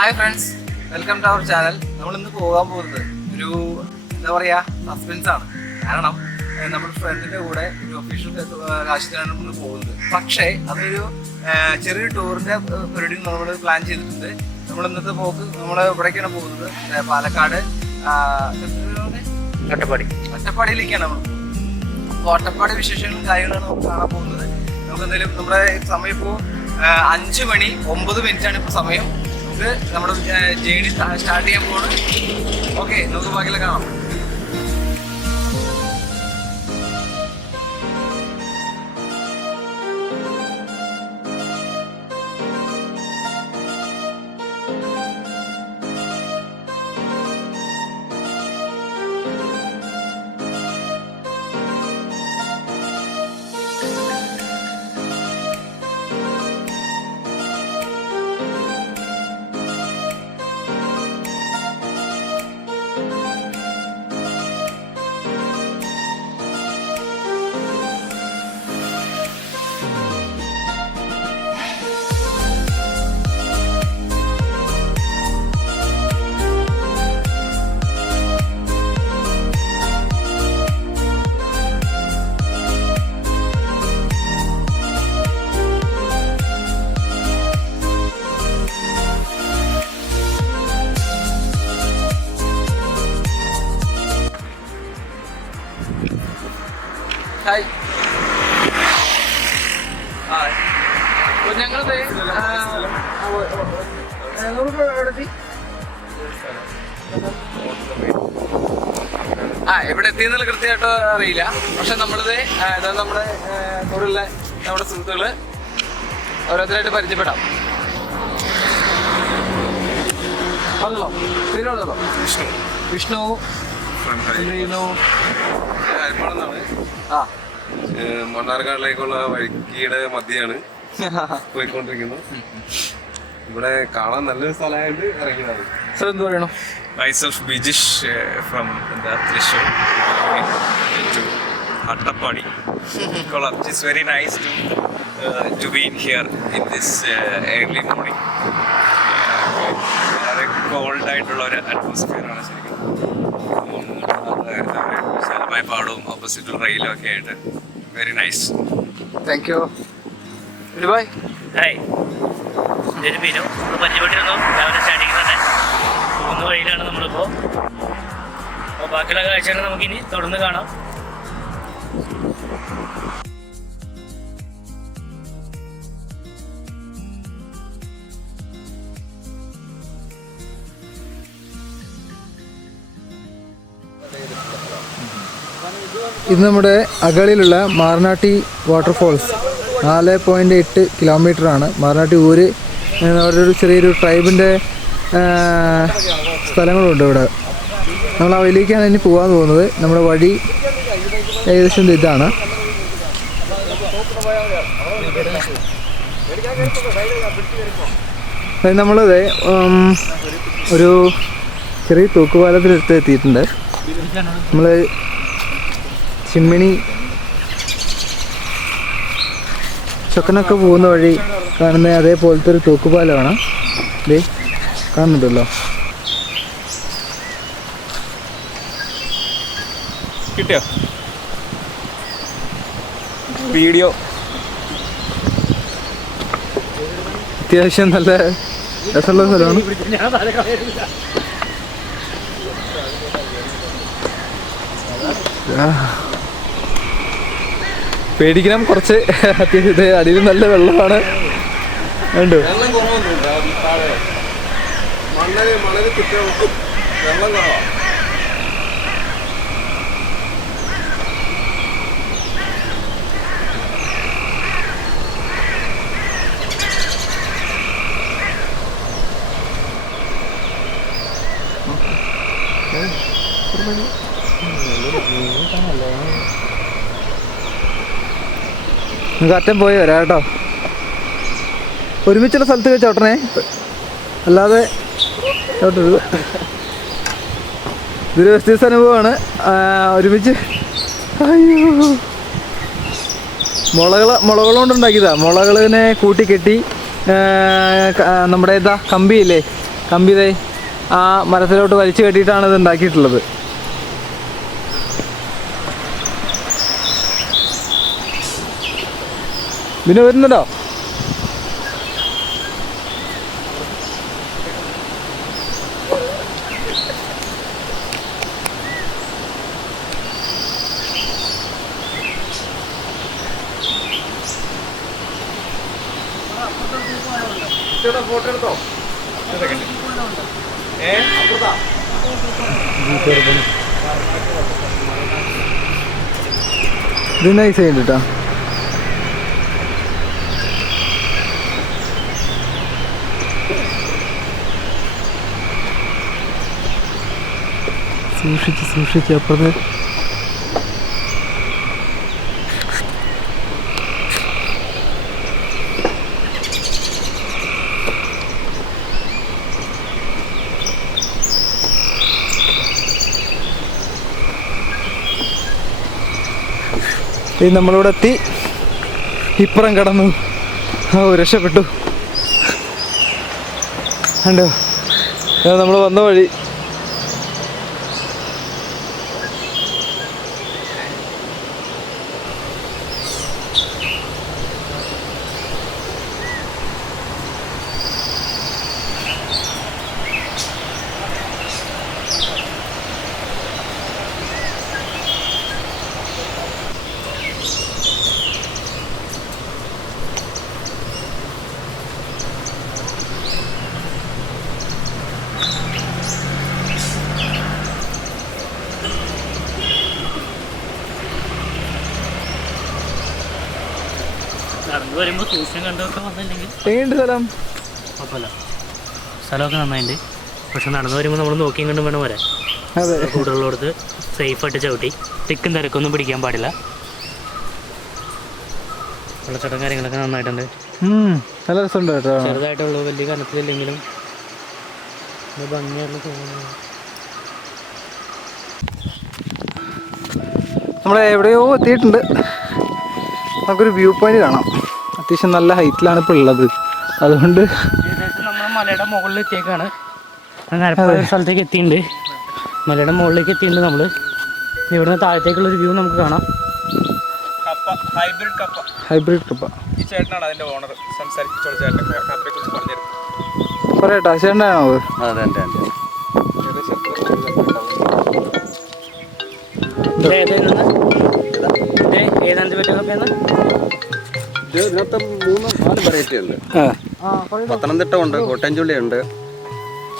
Hi friends, welcome to our channel. നമ്മളിന്ന് പോകാൻ പോകുന്നത് ഒരു എന്താ പറയുക സസ്പെൻസ് ആണ്. കാരണം നമ്മുടെ ഫ്രണ്ടിൻ്റെ കൂടെ ഒരു ഒഫീഷ്യൽ ആവശ്യത്തിനാണ് നമ്മൾ പോകുന്നത്. പക്ഷേ അതൊരു ചെറിയൊരു ടൂറിൻ്റെ പരിപാടി നമ്മൾ പ്ലാൻ ചെയ്തിട്ടുണ്ട്. നമ്മൾ ഇന്നത്തെ പോക്ക് നമ്മൾ ഇവിടേക്കാണ് പോകുന്നത്, പാലക്കാട് അട്ടപ്പാടിയിലേക്കാണ് നമ്മൾ പോകുന്നത്. അപ്പോൾ അട്ടപ്പാടി വിശേഷങ്ങളും കാര്യങ്ങളാണ് നമുക്ക് കാണാൻ പോകുന്നത്. നമുക്ക് എന്തായാലും നമ്മുടെ സമയം ഇപ്പോൾ 5:09 ഇപ്പോൾ സമയം. ഇത് നമ്മുടെ ജേണി സ്റ്റാർട്ട് ചെയ്യാൻ പോകുന്നത്. ഓക്കെ, നമുക്ക് ബാക്കിയുള്ള കാണാം. ഹായ്, ഞങ്ങളിത് ഇവിടെ എത്തിയെന്നുള്ള കൃത്യമായിട്ട് അറിയില്ല. പക്ഷെ നമ്മളിത് നമ്മുടെ കൂടെയുള്ള നമ്മുടെ സുഹൃത്തുക്കള് ഓരോരുത്തരായിട്ട് പരിചയപ്പെടാം. പറഞ്ഞല്ലോ, വിഷ്ണു മണ്ണാർക്കാടിലേക്കുള്ള വഴിയുടെ മധ്യയാണ് പോയിക്കൊണ്ടിരിക്കുന്നത്. ഇവിടെ കാണാൻ നല്ലൊരു സ്ഥലമായിട്ട് ഇറങ്ങിയതാണ്. സർ, എന്ത് പറയണം? Myself Bijish from the Thrissur to Attapadi. It's very nice to be in here in this early morning. വളരെ കോൾഡ് ആയിട്ടുള്ള ഒരു അറ്റ്മോസ്ഫിയർ ആണ് ശരിക്കും. വിശാലമായ പാടവും ഓപ്പോസിറ്റ് റെയിലും ഒക്കെ ആയിട്ട് very nice. Thank you. Bye. Hi, എൻ്റെ ഒരു ബിനു. നമ്മൾ പരിചയപ്പെട്ടിരുന്നു രാവിലെ സ്റ്റാർട്ടിങ് തന്നെ. പോകുന്ന വഴിയിലാണ് നമ്മളിപ്പോൾ. അപ്പോൾ ബാക്കിയുള്ള കാഴ്ചകൾ നമുക്കിനി തുടർന്ന് കാണാം. ഇത് നമ്മുടെ അകളിലുള്ള മാറനാട്ടി വാട്ടർഫോൾസ് 4.8 കിലോമീറ്ററാണ്. മാറനാട്ടി ഊര് അവിടെ ഒരു ചെറിയൊരു ട്രൈബിൻ്റെ സ്ഥലങ്ങളുണ്ട് ഇവിടെ. നമ്മൾ ആ വഴിയിലേക്കാണ് ഇനി പോകാൻ പോകുന്നത്. നമ്മുടെ വഴി ഏകദേശം ഇതാണ്. നമ്മളത് ഒരു ചെറിയ തൂക്കുപാലത്തിലെടുത്ത് എത്തിയിട്ടുണ്ട്. നമ്മൾ ചിമ്മിണി ചൊക്കനൊക്കെ പോകുന്ന വഴി കാണുന്ന അതേപോലത്തെ ഒരു തൂക്കുപാലമാണ്. ഇത് കാണുന്നുണ്ടല്ലോ. കിട്ടിയോ വീഡിയോ? അത്യാവശ്യം നല്ല രസമുള്ള സ്ഥലമാണ്. പേടിക്കണം കുറച്ച്. അത്യാവശ്യം അടിയിൽ നല്ല വെള്ളമാണ്. ഉണ്ട് വെള്ളം കുറവൊന്നുമില്ല. മണല് കുറ്റം വെള്ളം കുറവാണ്. നിങ്ങൾക്ക് അറ്റം പോയി വരാം കേട്ടോ. ഒരുമിച്ചുള്ള സ്ഥലത്ത് ചോട്ടണേ, അല്ലാതെ ചോട്ടരുത്. ഇതൊരു വ്യത്യസ്ത അനുഭവമാണ്. ഒരുമിച്ച് അയ്യോ മുളകൾ കൊണ്ടുണ്ടാക്കിയതാ. മുളകളിനെ കൂട്ടിക്കെട്ടി നമ്മുടെ കമ്പിയില്ലേ, കമ്പി ദേ ആ മരത്തിലോട്ട് വലിച്ചു കെട്ടിയിട്ടാണ് ഇത് ഉണ്ടാക്കിയിട്ടുള്ളത്. പിന്നെ വരുന്നുണ്ടോ? ഫോട്ടോ എടുത്തോ? ഇത് നൈസ് ചെയ്യുന്നുണ്ട് കേട്ടോ. സൂക്ഷിച്ച് അപ്പുറത്ത് നമ്മളിവിടെ എത്തി. ഇപ്പുറം കടന്നു. രക്ഷപ്പെട്ടു. കണ്ടോ നമ്മൾ വന്ന വഴി. നടന്നു വരുമ്പോൾ സൂക്ഷ്യം കണ്ടൊക്കെ വന്നില്ലെങ്കിൽ എങ്ങനെയുണ്ട് സ്ഥലം? കുഴപ്പമില്ല, സ്ഥലമൊക്കെ നന്നായിട്ടുണ്ട്. പക്ഷെ നടന്നു വരുമ്പോൾ നമ്മൾ നോക്കിയും കണ്ടും വേണം വരാൻ. അതെ, കൂടുതലുള്ളടത്ത് സേഫായിട്ട് ചവിട്ടി തിക്കും തിരക്കൊന്നും പിടിക്കാൻ പാടില്ല. വെള്ളച്ചാട്ടം കാര്യങ്ങളൊക്കെ നന്നായിട്ടുണ്ട്. നല്ല രസമുണ്ട് കേട്ടോ. ചെറുതായിട്ടുള്ളൂ, വലിയ കനത്തിലില്ലെങ്കിലും ഭംഗിയായിട്ടുള്ള തോന്നുന്നു. നമ്മൾ എവിടെയോ എത്തിയിട്ടുണ്ട്. നമുക്കൊരു വ്യൂ പോയിന്റ് കാണാം. അത്യാവശ്യം നല്ല ഹൈറ്റിലാണ് ഇപ്പോൾ ഉള്ളത്. അതുകൊണ്ട് ഏകദേശം നമ്മൾ മലയുടെ മുകളിൽ എത്തിയേക്കാണ്. നിരപ്പായ സ്ഥലത്തേക്ക് എത്തിയിട്ടുണ്ട്. മലയുടെ മുകളിലേക്ക് എത്തിയിട്ടുണ്ട് നമ്മൾ. ഇവിടുന്ന് താഴത്തേക്കുള്ളൊരു വ്യൂ നമുക്ക് കാണാം. ഹൈബ്രിഡ് കപ്പ. ഈ ചേട്ടനാണ് അതിന്റെ ഓണർ. സംസാരിച്ചോളൂ ചേട്ടൻ കപ്പയെ കുറിച്ച് പറഞ്ഞുതരും. പറയട്ടാ, ചേട്ടനാണോ അത്? അതെ എൻ്റെ ഏതാണ്ട് പറ്റിയ കപ്പയാണ്? ഇതിനകത്ത് 3-4 വെറൈറ്റി ഉണ്ട്. പത്തനംതിട്ട ഉണ്ട്, കോട്ടയംചുള്ളി ഉണ്ട്,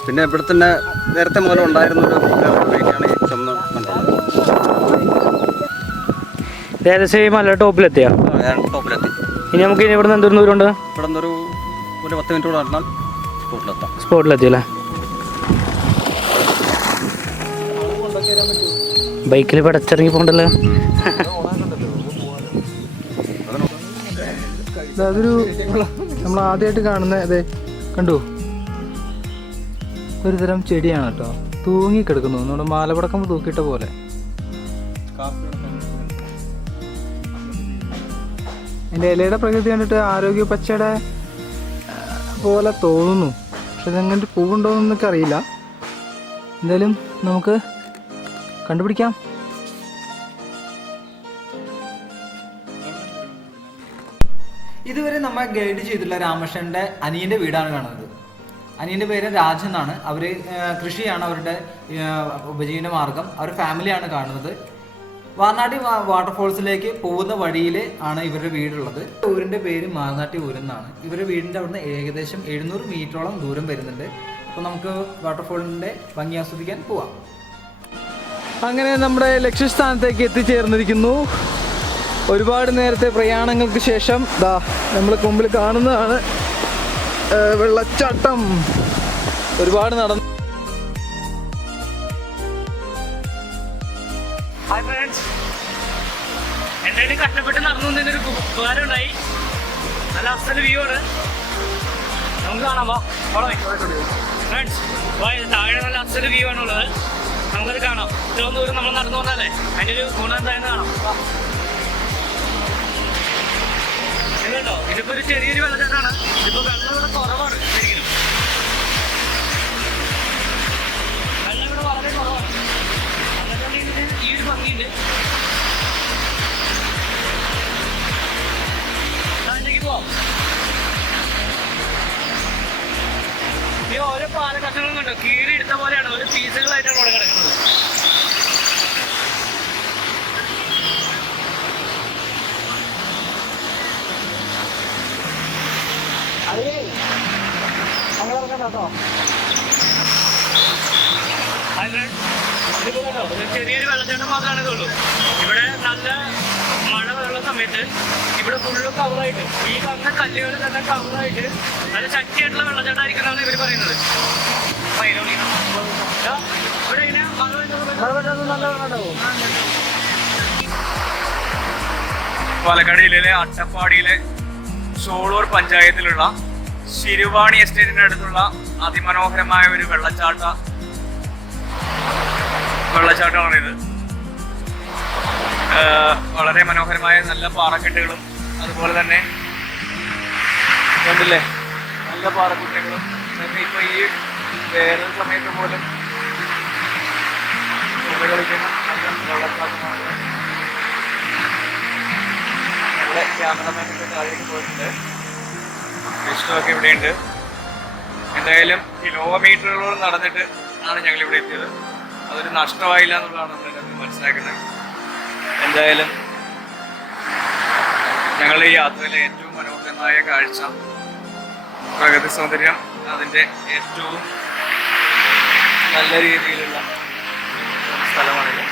പിന്നെ ഇവിടെ തന്നെ നേരത്തെ മുതൽ ഉണ്ടായിരുന്നൊരു വെറൈറ്റിയാണ് ഈ ചുമന്ന കണ്ടുള്ളത്. ഏകദേശം ഈ മല ടോപ്പിലെത്തിയാ? ടോപ്പിലെത്തി. ഇനി നമുക്ക് ഇനി ഇവിടെ എന്തോരം ദൂരമുണ്ട്? ഇവിടെ നിന്നൊരു 10 മിനിറ്റ് കൂടെ നടന്നാൽ സ്പോട്ടിലെത്താം. സ്പോട്ടിലെത്തിയല്ലേ? ബൈക്കിൽ പടച്ചിറങ്ങി പോകണ്ടല്ലോ. അതൊരു നമ്മൾ ആദ്യമായിട്ട് കാണുന്ന അതെ കണ്ടു, ഒരു തരം ചെടിയാണ് കേട്ടോ. തൂങ്ങിക്കിടക്കുന്നു, നമ്മുടെ മാലപടക്കം തൂക്കിയിട്ട പോലെ. എൻ്റെ ഇലയുടെ പ്രകൃതി കണ്ടിട്ട് ആരോഗ്യ പച്ചയുടെ പോലെ തോന്നുന്നു. പക്ഷെ ഇതെങ്ങനെ പൂവുണ്ടോയെന്നൊക്കെ അറിയില്ല. എന്തായാലും നമുക്ക് കണ്ടുപിടിക്കാം. ഇതുവരെ നമ്മൾ ഗൈഡ് ചെയ്തിട്ടുള്ള രാമകൃഷ്ണൻ്റെ അനിയൻ്റെ വീടാണ് കാണുന്നത്. അനിയൻ്റെ പേര് രാജ് എന്നാണ്. അവർ കൃഷിയാണ് അവരുടെ ഉപജീവന മാർഗം. അവർ ഫാമിലിയാണ് കാണുന്നത്. വാർനാട്ടി വാട്ടർഫോൾസിലേക്ക് പോകുന്ന വഴിയിൽ ആണ് ഇവരുടെ വീടുള്ളത്. ഊരിൻ്റെ പേര് മാർനാട്ടി ഊരെന്നാണ്. ഇവരുടെ വീടിൻ്റെ അവിടുന്ന് ഏകദേശം 700 മീറ്ററോളം ദൂരം വരുന്നുണ്ട്. അപ്പോൾ നമുക്ക് വാട്ടർഫോളിൻ്റെ ഭംഗി ആസ്വദിക്കാൻ പോവാം. അങ്ങനെ നമ്മുടെ ലക്ഷ്യസ്ഥാനത്തേക്ക് എത്തിച്ചേർന്നിരിക്കുന്നു. ഒരുപാട് നേരത്തെ പ്രയാണങ്ങൾക്ക് ശേഷം ദാ നമ്മൾ മുമ്പിൽ കാണുന്നതാണ് വെള്ളച്ചാട്ടം. ഒരുപാട് നടന്നു. ഹായ് ഫ്രണ്ട്സ്, എന്തായാലും കഷ്ടപ്പെട്ട് നടന്നു ഒരു ഉപകാരം ഉണ്ടായി. നല്ല അസൽ വ്യൂ ആണ്, നമുക്ക് കാണാം. ഫ്രണ്ട്സ്, താഴെ നല്ല അസൽ വ്യൂ ആണുള്ളത്, നമുക്കത് കാണാം. ഇത്രയും ദൂരം നമ്മൾ നടന്നു പോകാനല്ലേ, അതിൻ്റെ ഒരു ഗുണം എന്തായെന്ന് കാണാം. ഇതുണ്ടോ, ഇതിപ്പോ ഒരു ചെറിയൊരു വെള്ളച്ചാട്ടാണ്. ഇതിപ്പോ വെള്ളം ഇവിടെ കുറവാണ് ശരിക്കും. പാലക്കഷ്ണങ്ങളും കണ്ടോ കീറി എടുത്ത പോലെയാണ്, ഒരു പീസുകളായിട്ടാണ് അവിടെ കിടക്കുന്നത്. ചെറിയൊരു വെള്ളച്ചാട്ടം മാത്രമാണ് ഇതുള്ളൂ. ഇവിടെ നല്ല മഴ വെള്ള സമയത്ത് ഇവിടെ ഫുള്ള് കവറായിട്ട് ഈ വന്ന കല്ലുകൾ തന്നെ കവറായിട്ട് നല്ല ശക്തിയായിട്ടുള്ള വെള്ളച്ചാട്ടമായിരിക്കുന്നതാണ് ഇവർ പറയുന്നത്. ഇവിടെ ഇങ്ങനെ പാലക്കാട് ജില്ലയിലെ അട്ടപ്പാടിയിലെ ചോളൂർ പഞ്ചായത്തിലുള്ള ശിരുവാണി എസ്റ്റേറ്റിന്റെ അടുത്തുള്ള അതിമനോഹരമായ ഒരു വെള്ളച്ചാട്ടമാണിത്. വളരെ മനോഹരമായ നല്ല പാറക്കെട്ടുകളും അതുപോലെ തന്നെ കണ്ടില്ലേ നല്ല പാറക്കെട്ടുകളും ഇപ്പൊ ഈ വേനൽ സമയത്ത് പോലും കളിക്കുന്ന നല്ല വെള്ളച്ചാട്ടമാണ്. ഇവിടെ ക്യാമറമാനൊക്കെ താഴേക്ക് പോയിട്ടുണ്ട്, വിഷ്ണുവൊക്കെ ഇവിടെയുണ്ട്. എന്തായാലും കിലോമീറ്ററുകളോളം നടന്നിട്ട് ആണ് ഞങ്ങൾ ഇവിടെ എത്തിയത്. അതൊരു നഷ്ടമായില്ല എന്നുള്ളതാണ് നമ്മൾ മനസ്സിലാക്കുന്നത്. എന്തായാലും ഞങ്ങളുടെ ഈ യാത്രയിലെ ഏറ്റവും മനോഹരമായ കാഴ്ച പ്രകൃതി സൗന്ദര്യം, അതിൻ്റെ ഏറ്റവും നല്ല രീതിയിലുള്ള സ്ഥലമാണിത്.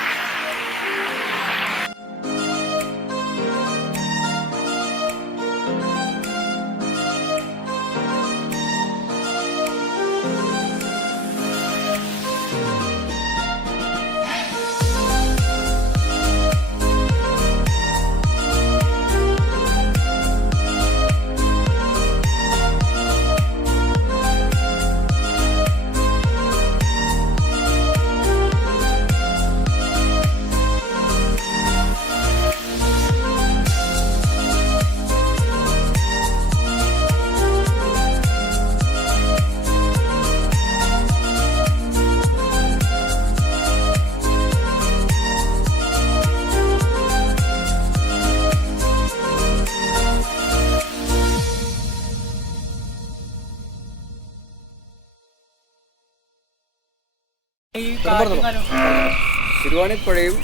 ശിരുവാണിപ്പുഴയും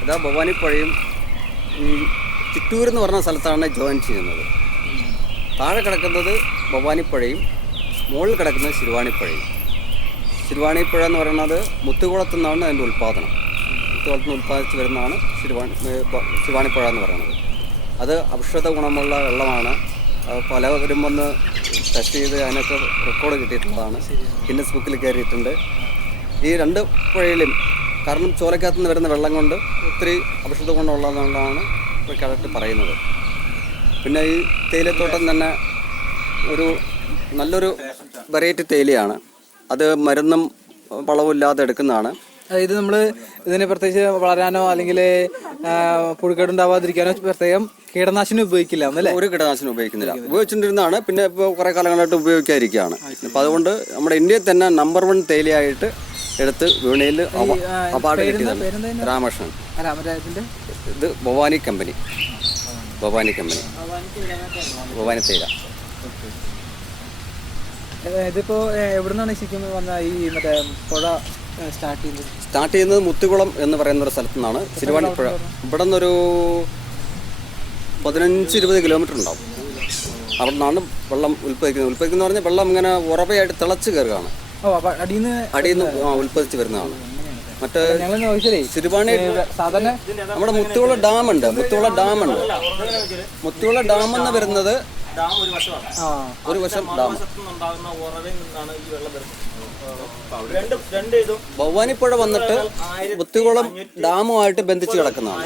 അതാ ഭവാനിപ്പുഴയും ഈ ചിറ്റൂർ എന്ന് പറഞ്ഞ സ്ഥലത്താണ് ജോയിൻ ചെയ്യുന്നത്. താഴെ കിടക്കുന്നത് ഭവാനിപ്പുഴയും മുകളിൽ കിടക്കുന്നത് ശിരുവാണിപ്പുഴയും. ശിരുവാണിപ്പുഴ എന്ന് പറയുന്നത് മുത്തുകുളത്തു നിന്നാണ് അതിൻ്റെ ഉൽപ്പാദനം. മുത്തുകുളത്ത് നിന്ന് ഉൽപ്പാദിച്ച് വരുന്നതാണ് ശിരുവാണിപ്പുഴ എന്ന് പറയുന്നത്. അത് ഔഷധ ഗുണമുള്ള വെള്ളമാണ്. പലവരും വന്ന് ടെസ്റ്റ് ചെയ്ത് അതിനൊക്കെ റെക്കോർഡ് കിട്ടിയിട്ടുള്ളതാണ്, ഗിന്നസ് ബുക്കിൽ കയറിയിട്ടുണ്ട്. ഈ രണ്ട് പുഴയിലും കാരണം ചോലക്കകത്തു നിന്ന് വരുന്ന വെള്ളം കൊണ്ട് ഒത്തിരി ഔഷധ ഗുണമുള്ളതെന്നുള്ളതാണ് കറക്റ്റ് പറയുന്നത്. പിന്നെ ഈ തേയിലത്തോട്ടം തന്നെ ഒരു നല്ലൊരു വെറൈറ്റി തേയിലയാണ്. അത് മരുന്നും വളവുമില്ലാതെ എടുക്കുന്നതാണ്. അതായത് നമ്മൾ ഇതിനെ പ്രത്യേകിച്ച് വളരാനോ അല്ലെങ്കിൽ പുഴുക്കേടുണ്ടാവാതിരിക്കാനോ പ്രത്യേകം കീടനാശിനി ഉപയോഗിക്കില്ല എന്നല്ലേ? ഒരു കീടനാശിനി ഉപയോഗിക്കുന്നില്ല, ഉപയോഗിച്ചിട്ടിരുന്നതാണ്. പിന്നെ ഇപ്പോൾ കുറേ കാലങ്ങളായിട്ട് ഉപയോഗിക്കാതിരിക്കുകയാണ്. അപ്പം അതുകൊണ്ട് നമ്മുടെ ഇന്ത്യയിൽ തന്നെ നമ്പർ 1 തേയിലയായിട്ട് എടുത്ത് വിപണിയിൽ അവാർഡ് കിട്ടിയതാണ് രാമകൃഷ്ണൻ. ഇത് ഭവാനി കമ്പനി, ഭവാനി തേയില. ഇതിപ്പോ എവിടുന്നാണ് ശരിക്കും വന്ന ഈ മറ്റേ പുഴ സ്റ്റാർട്ട് ചെയ്യുന്നത് മുത്തുകുളം എന്ന് പറയുന്ന ഒരു സ്ഥലത്തു നിന്നാണ്. ശിരുവാണിപ്പുഴ ഇവിടെ നിന്നൊരു 15-20 കിലോമീറ്റർ ഉണ്ടാവും. അവിടെ നിന്നാണ് വെള്ളം ഉൽപ്പാദിക്കുന്നത് പറഞ്ഞാൽ വെള്ളം ഇങ്ങനെ ഉറവയായിട്ട് തിളച്ച് കയറുകയാണ്, അടിയിൽ നിന്ന് ഉൽപ്പാദിച്ച് വരുന്നതാണ്. മറ്റേ ശിരുവാണി നമ്മുടെ മുത്തുകുളം ഡാമുണ്ട്. മുത്തുകുളം ഡാം എന്ന് വരുന്നത് ഒരു വശം ഡാം. ഭവാനിപ്പുഴ വന്നിട്ട് മുത്തുകുളം ഡാമുമായിട്ട് ബന്ധിച്ച് കിടക്കുന്നതാണ്.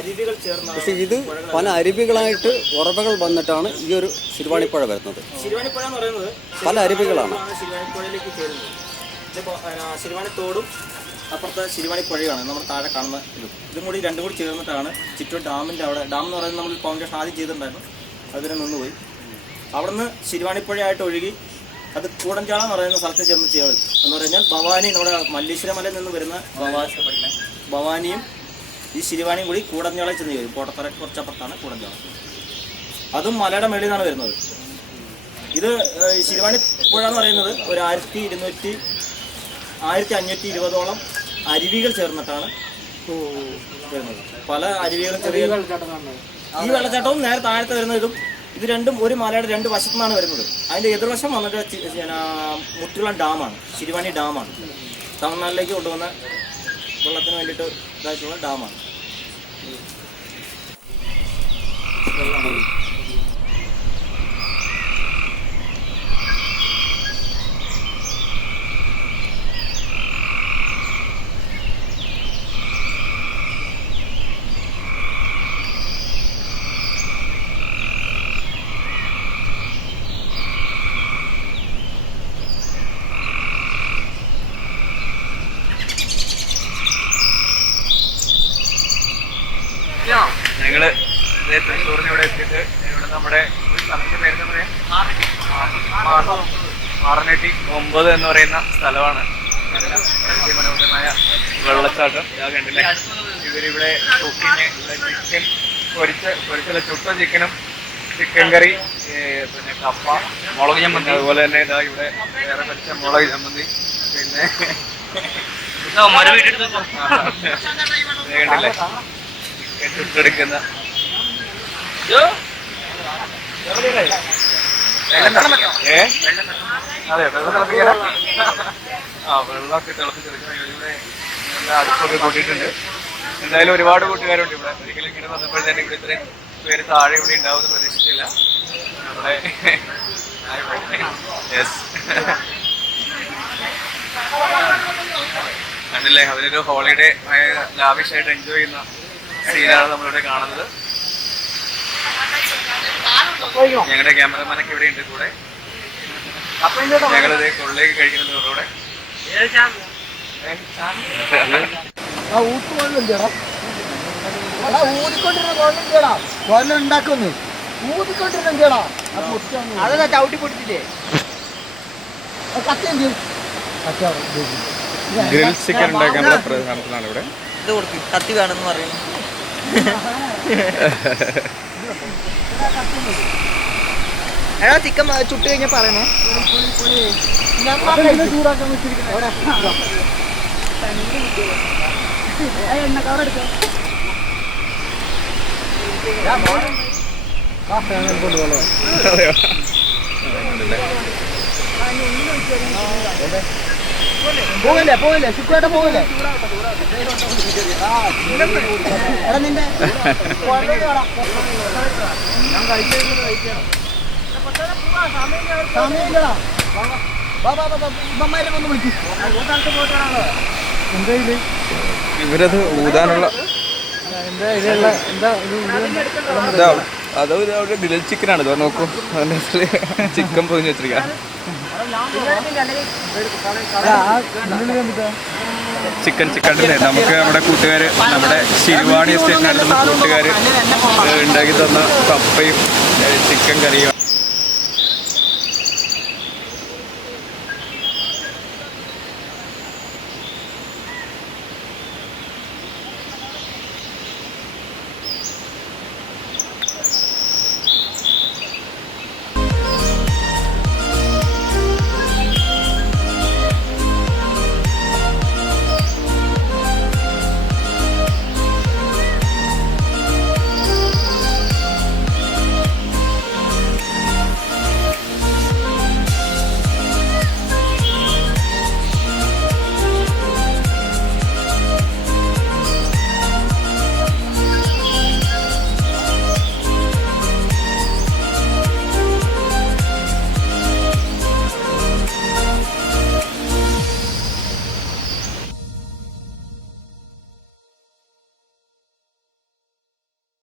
പക്ഷെ ഇത് പല അരുവികളായിട്ട് ഉറവകൾ വന്നിട്ടാണ് ഈ ഒരു ശിരുവാണിപ്പുഴ വരുന്നത്. പല അരുവികളാണ്. ശിരുവാണിത്തോടും അപ്പുറത്തെ ശിരുവാണിപ്പുഴയാണ് നമ്മൾ താഴെ കാണുന്ന ഇതും കൂടി രണ്ടും കൂടി ചേർന്നിട്ടാണ് ചിറ്റൂർ ഡാമിൻ്റെ അവിടെ. ഡാം എന്ന് പറയുന്നത് നമ്മൾ ഫൗണ്ടേഷൻ ആദ്യം ചെയ്തിട്ടുണ്ടായിരുന്നു, അതിനെ നിന്നുപോയി. അവിടെ നിന്ന് ശിരുവാണിപ്പുഴയായിട്ട് ഒഴുകി അത് കൂടഞ്ചാളം എന്ന് പറയുന്ന സ്ഥലത്ത് ചെന്ന് ചേർന്ന് എന്ന് പറഞ്ഞാൽ ഭവാനി, നമ്മുടെ മല്ലീശ്വര മലയിൽ നിന്ന് വരുന്ന ഭവാനിയും ഈ ശിരുവാണിയും കൂടി കൂടഞ്ചാളം ചെന്ന് ചേരും. കോട്ടത്തറ കുറച്ചപ്പുറത്താണ് കൂടഞ്ചാളം. അതും മലയുടെ മേളിൽ നിന്നാണ് വരുന്നത്. ഇത് ശിരുവാണി പുഴ എന്ന് പറയുന്നത് ഒരു 1520ഓളം അരുവികൾ ചേർന്നിട്ടാണ് വരുന്നത്. പല അരുവികളും ചെറിയ ഈ വെള്ളച്ചാട്ടവും നേരെ താഴത്തെ വരുന്നതും ഇത് രണ്ടും ഒരു മലയുടെ 2 വശത്തു നിന്നാണ് വരുന്നത്. അതിൻ്റെ എതിർവശം വന്നിട്ട് മുറ്റുളം ഡാമാണ്, ശിരുവാണി ഡാമാണ്. തമിഴ്നാട്ടിലേക്ക് കൊണ്ടുവന്ന വെള്ളത്തിന് വേണ്ടിയിട്ട് ഇതായിട്ടുള്ള ഡാമാണ്. ഞങ്ങള് തൃശ്ശൂരിന് ഇവിടെ എത്തിയിട്ട് ഇവിടെ നമ്മുടെ ഒരു സ്ഥലത്തിന്റെ പേര് എന്താ പറയാ, മാറനെട്ടി 9 എന്ന് പറയുന്ന സ്ഥലമാണ്. നല്ല മനോഹരമായ വെള്ളച്ചാട്ടം. ഞാൻ കണ്ടില്ലേ, ഇവരിവിടെ കുക്കിങ് ചിക്കൻ പൊരിച്ചുള്ള ചുട്ട ചിക്കനും ചിക്കൻ കറി, പിന്നെ കപ്പ, മുളക് ചമ്മന്തി, അതുപോലെ തന്നെ ഇതാ ഇവിടെ വേറെ പച്ച മുളക് ചമ്മന്തി, പിന്നെ കണ്ടില്ലേ ചുട്ടെടുക്കുന്ന അതെ വെള്ളം തിളപ്പിക്കാൻ വെള്ളമൊക്കെ തിളപ്പിച്ചെടുക്കുന്ന ഇവിടെ നല്ല അടുപ്പൊക്കെ കൂട്ടിയിട്ടുണ്ട്. എന്തായാലും ഒരുപാട് കൂട്ടുകാരുണ്ട് ഇവിടെ. ഒരിക്കലും ഇങ്ങനെ വന്നപ്പോഴത്തേനും ഇവിടെ ഇത്രയും പേര് താഴെ ഇവിടെ ഉണ്ടാവുമെന്ന് പ്രതീക്ഷിച്ചില്ല. നമ്മുടെ യെസ് കണ്ടില്ലേ, അവരൊരു ഹോളിഡേ ലാവിഷായിട്ട് എൻജോയ് ചെയ്യുന്ന സീനാണ് നമ്മളിവിടെ കാണുന്നത്. ഞങ്ങളുടെ ക്യാമറമാനൊക്കെ ഇവിടെ ഉണ്ട് കൂടെ. ഞങ്ങളിത് കൊള്ളേക്ക് കഴിക്കുന്നത് ഇവരോടെ. ഗ്രിൽ ചിക്കൻ ഉണ്ടാക്കാനുള്ള പ്രധാനത്തിലാണ് ഇവിടെ. ഇത് കൊടുക്കും, കത്തി വേണമെന്ന് പറയുന്നു. എടാ ചിക്കൻ ചുട്ട് കഴിഞ്ഞാൽ പറയണേ. പോകല്ലേ ശുക്രേട്ട പോകല്ലേ. എടാ നിന്റെ സമയമില്ലടാ. ഒന്ന് വിളിക്കും. ഇവരത് ഊതാനുള്ള അതോ അവിടെ ഗ്രിൽ ചിക്കനാണ്. ഇതോ നോക്കൂ, ചിക്കൻ പൊതിഞ്ഞ് വെച്ചിരിക്കുക. ചിക്കൻ നമുക്ക് നമ്മുടെ കൂട്ടുകാര്, നമ്മുടെ ശിരുവാണി എസ്റ്റേറ്റിനടുത്തുള്ള കൂട്ടുകാര് ഉണ്ടാക്കി തന്ന കപ്പയും ചിക്കൻ കറിയും